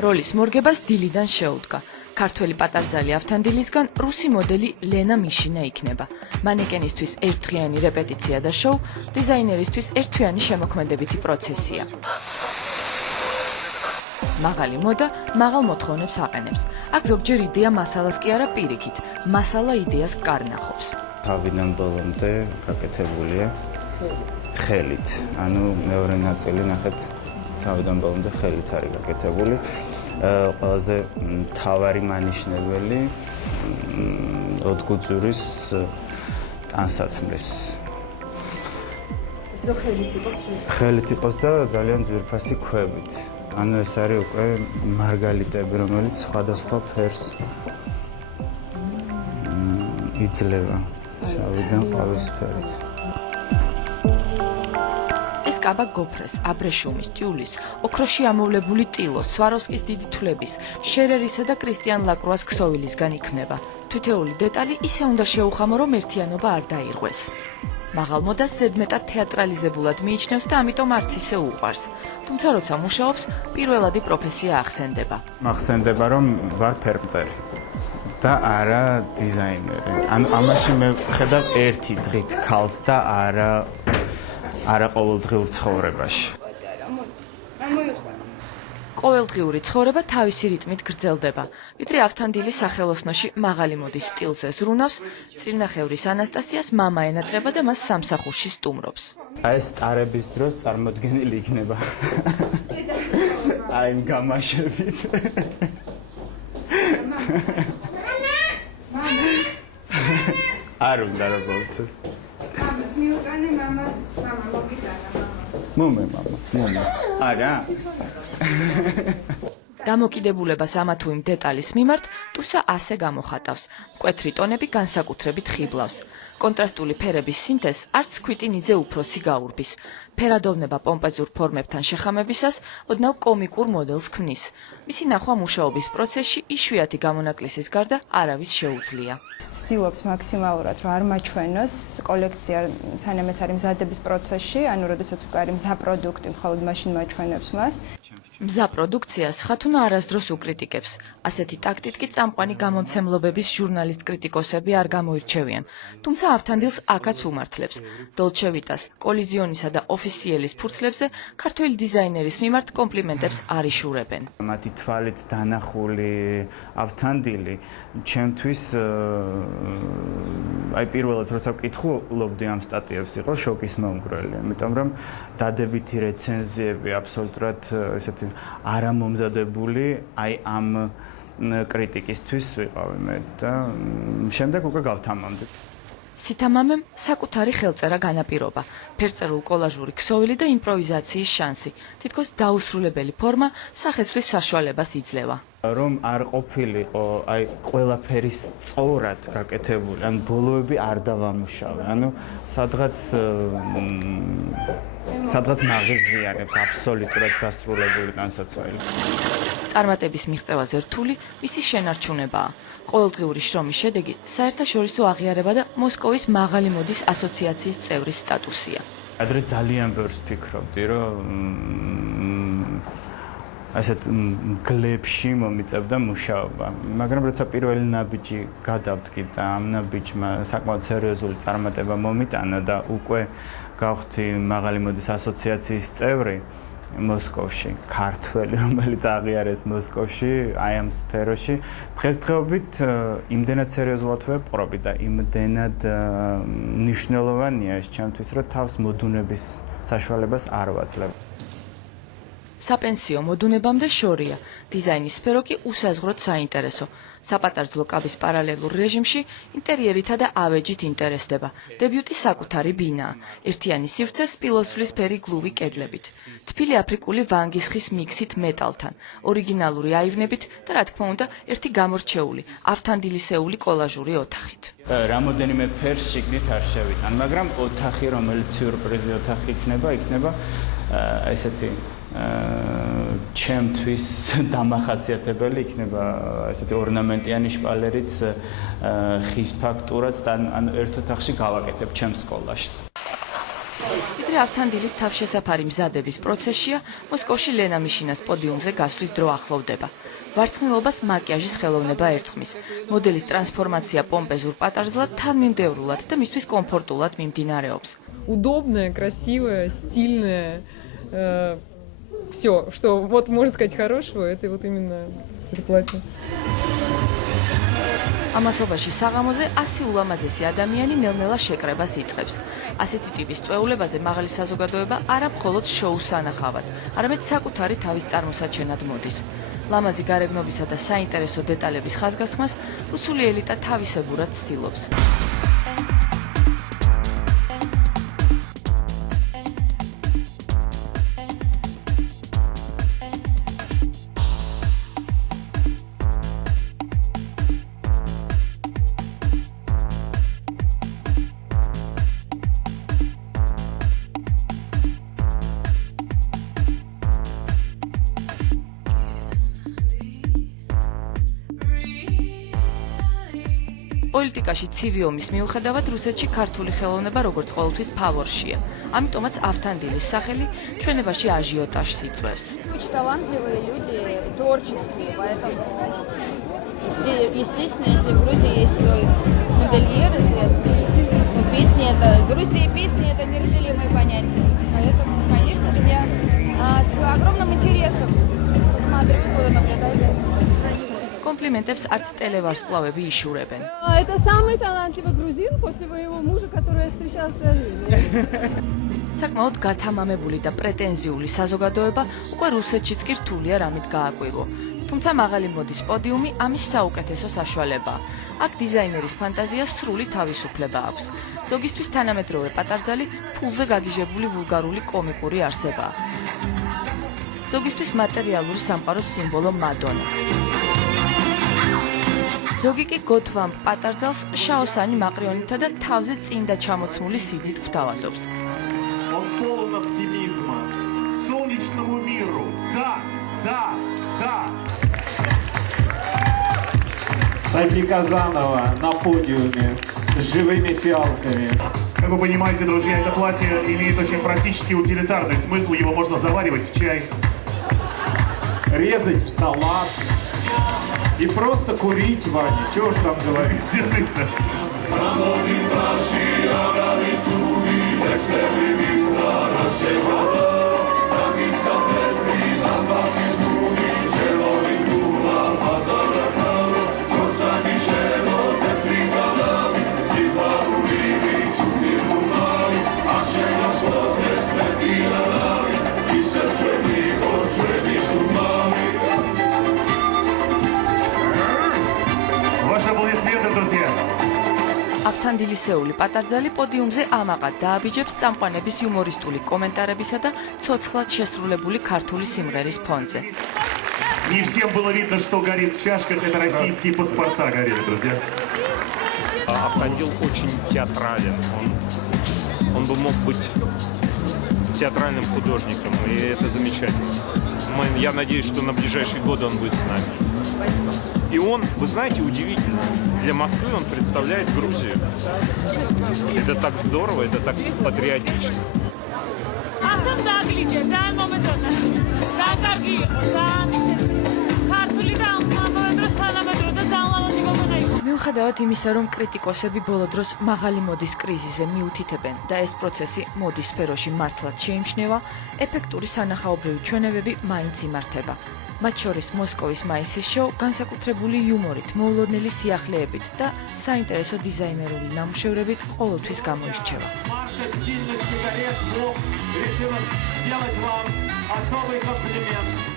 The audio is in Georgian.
როლის მორგებას დილიდან შეუდგა. ქართველი პატარძალი ავთანდილისგან რუსი მოდელი ლენა მიშინა იქნება. მანეკენისთვის ერთდღიანი რეპეტიცია და შოუ, დიზაინერისთვის ერთთვიანი შემოქმედებითი პროცესია. მაღალი მოდა მაღალ მოთხოვნებს აყენებს. აქ ზოგჯერ იდეა მასალას კი არა პირიქით, მასალა იდეას კარნახობს. თავიდან ბოლომდე გაკეთებულია ხელით. ანუ მეორე ნაწილი ნახეთ თავიდან ბოლომდე ხელით არის გაკეთებული. ყველაზე მთავარი მანიშნებელი ოთხგუძურის ტანსაცმლის. ხელით იყოს და ძალიან ძვირფასი ქვებით. ანუ ეს არის უკვე მარგალიტები, რომელიც სხვადასხვა ფერს იძლევა. შავიდან ყავისფერით. ეს კაბა გოფრეს, აბრეშუმის, ტიულის, ოქროში ამოვლებული ტილოს, სვაროვსკის დიდი თვლების, შერერისა და კრისტიან ლაკრუას ქსოვილისგან იქმნება. თითოეული დეტალი ისე უნდა შეუხამო, რომ ერთიანობა არ დაირღვეს. მაღალ მოდას ზედმეტად თეატრალიზებულად მიიჩნევს და ამიტომ არც ისე უყვარს. თუმცა როცა მუშაობს, პირველადი პროფესია ახსენდება. მახსენდება, რომ ვარ ფერმწერი და არა დიზაინერი. ანუ ამაში მე ვხედავ ერთი დღით ქალს და არა ყოველდღიურ ცხოვრებაში. ყოველდღიური ცხოვრება თავისი რიტმით გრძელდება. ვიდრე ავთანდილის სახელოსნოში მაღალი მოდის სტილზე ზრუნავს, წინახევრის ანასტასიას მამა ენატრება და მას სამსახურში სტუმრობს. აი ეს ტარების დროს წარმოდგენილი იქნება. აი იმ გამაშებით. არ უნდა რომ მოვცეს. მამას მიუყანე მამას, მამა მოგიტანა მამა. მომე მამა. არა. დამოკიდებულებას ამა თუ იმ დეტალის მიმართ ტუსა ასე გამოხატავს. მკვეთრი ტონები განსაკუთრებით ხიბლავს. კონტრასტული ფერების სინთეზს არც ქვიტინიძე უფროსი გაურბის. ფერადოვნება პომპეზურ ფორმებთან შეხამებისას ოდნავ კომიკურ მოდელს ქმნის. მისი ნახვა მუშაობის პროცესში იშვიათი გამონაკლისის გარდა არავის შეუძლია. ცდილობს მაქსიმალურად რომ არ მაჩვენოს კოლექცია სანამ ეს არის მზადების პროცესში, ანუ როდესაც უკვე არის მზა პროდუქტი, მხოლოდ მაშინ მაჩვენებს მას. მზა პროდუქციას ხათუნა არასდროს უკრიტიკებს. ასეთი ტაქტით კი წამყვანი გამომცემლობების ჟურნალისტ კრიტიკოსები არ გამოირჩევიან. თუმცა ავთანდილს აქაც უმართლებს. დოლჩე ვიტას, კოლიზიონისა და ოფისიელის ფურცლებზე ქართველი დიზაინერის მიმართ კომპლიმენტებს არ იშურებენ. მათი თვალით დანახული ავთანდილი ჩემთვის აი პირველად როცა ვკითხულობდი ამ სტატიებს იყო შოკის მომგვრელი, იმიტომ რომ დადებითი რეცენზიები აბსოლუტურად ესეთი არამომზადებული აი ამ კრიტიკისთვის ვიყავი მე და შემდეგ უკვე გავთამამდი. სითამამემ საკუთარი ხელწერა განაპირობა, ფერწერულ კოლაჟური ქსოვილი და იმპროვიზაციის შანსი, თითქოს დაუსრულებელი ფორმა სახესვრის საშუალებას იძლევა. რომ არ ყოფილიყო აი ყველაფერი სწორად გაკეთებული, ან ბოლოები არ დავამუშავე, ანუ სადღაც მაღაზიანებს აბსოლუტურად დასრულებული განსაცველი. წარმატების მიღწევაზე რთული მისი შენარჩუნებაა. ყოველდღიური შრომის შედეგი საერთაშორისო აღიარება და მოსკოვის მაღალი მოდის ასოციაციის წევრის სტატუსია. ადრე ძალიან ბევრს ვფიქრობდი, რომ ასეთ გლებში მომიწევდა მუშაობა, მაგრამ როცა პირველი ნაბიჯი გადავდგი და ამ ნაბიჯმა საკმაოდ სერიოზული წარმატება მომიტანა და უკვე გავხდი მაღალი მოდის ასოციაციის წევრი მოსკოვში, ქართველი, რომელიც აღიარეს მოსკოვში, აი ამ სფეროში, დღესდღეობით იმდენად სერიოზულად ვეპყრობი და იმდენად მნიშვნელოვანია ეს ჩემთვის, რომ თავს მოდუნების საშუალებას არ ვაძლევ. საპენსიო მოდუნებამდე შორია, დიზაინის სფერო კი უსაზღვროდ საინტერესო. საპატარძლო კაბის პარალელურ რეჟიმში ინტერიერითა და ავეჯით ინტერესდება. დებიუტი საკუთარი ბინაა. ერთიანი სივრცე სპილოსვლის ფერი გლუვი კედლებით. თბილი აფრიკული ვანგის ხის მიქსით მეტალთან, ორიგინალური აივნებით და რა თქმა უნდა, ერთი გამორჩეული, ავთანდილისეული კოლაჟური ოთახით. რამოდენიმე ფერს შიგნით არ შევიტან, მაგრამ ოთახი, რომელიც სიურპრიზი ოთახი იქნება ესეთი ჩემთვის დამახასიათებელი იქნება ესეთი ორნამენტიანი შპალერიც ხის ფაქტურაც და ან ერთ ოთახში გავაკეთებ ჩემს კოლაჟს. ვიდრე ავთანდილის თავშესაფარი მზადების პროცესშია, მოსკოვში ლენა მიშინას პოდიუმზე გასვლის დრო ახლოვდება. ვარცხნილობას მაკიაჟის ხელოვნება ერწყმის. მოდელის ტრანსფორმაცია помпезურ პატარძლად თანმიმდევრულად და მისთვის კომფორტულად მიმდინარეობს. Удобное, красивое, стильное. Все, что вот можно сказать хорошего, это вот именно это платье. ამასობაში საღამოზე 100 ულამაზესი ადამიანი ნელ-ნელა შეკრებას იწყებს. ასეთი ტიპის წვეულებაზე მაღალი საზოგადოება არა მხოლოდ შოუს სანახავად, არამედ საკუთარი თავის წარმოსაჩენად მოდის. ლამაზი გარეგნობისა და საინტერესო დეტალების ხაზგასმას რუსული ელიტა თავისებურად ცდილობს. პოლიტიკაში ცივი ომის მიუხედავად რუსეთში ქართული ხელოვნება როგორც ყოველთვის ფავორშია. ამიტომაც ავთანდილის სახელი ჩვენებაში აჟიოტაჟს იწვევს. Очень талантливые люди, творческие, поэтому естественно, если в Грузии есть свой модельер известный, ну, песни это, Грузия и песни это неразделимые понятия. Поэтому, конечно же, я с огромным интересом смотрю и буду наблюдать за этим. კომპლიმენტებს არც ტელევარსკვლავები იშურებენ. Это самый талантливый грузин после моего мужа, который я встречала в своей жизни. საკმაოდ გათამამებული და პრეტენზიული საზოგადოება უკვე რუსეთშიც კი რთულია რამით გააკვირვო. თუმცა მაღალი მოდის პოდიუმი ამის საუკეთესო საშუალებაა. აქ დიზაინერის ფანტაზიას სრული თავისუფლება აქვს. ზოგისთვის თანამედროვე პატარძალი ფულზე გაგიჟებული ვულგარული კომიკური არსებაა. ზოგისთვის მატერიალური სამყაროს სიმბოლო მადონა. ზოგი კი გოთვამბ პატარძალს შაოსანი მაყრიონითა და თავზე წინდა ჩამოცმული სიძით გვთავაზობს. Он полон оптимизма. Солнечному миру. Да, да, да. Сади Казанова на подиуме с живыми фиалками. Как вы понимаете, друзья, это платье имеет очень практический утилитарный смысл. Его можно заваривать в чай. Резать в салат. И просто курить, Ваня, чего ж там говорить? Действительно. Ваши аплодисменты, друзья. ავთანდილისეული პატარძალი პოდიუმზე ამაყად დააბიჯებს წამყვანების იუმორისტული კომენტარებისა და ცოცხლად შესრულებული ქართული სიმღერის фонზე. Не всем было видно, что горит в чашках. Это российские паспорта горели, друзья. Автандил очень театрален. Он бы мог быть театральным художником, и это замечательно. Я надеюсь, что на ближайшие годы он будет с нами. И он, вы знаете, удивительно. Для Москвы он представляет Грузию. Это так здорово, это так патриотично. მიუხედავად იმისა, რომ კრიტიკოსები ბოლო დროს მაღალი მოდის კრიზისზე მიუთითებენ და ეს პროცესი მოდის სფეროში მართლაც შეიმჩნევა, ეფექტური სანახაობრივი ჩვენებები მაინც იმართება. მათ შორის მოსკოვის მაისის შოუ განსაკუთრებული იუმორით, მოულოდნელი სიახლეებით და საინტერესო დიზაინერული ნამუშევრებით ყოველთვის გამოირჩევა. Марка стильных сигарет решила сделать вам особый комплимент.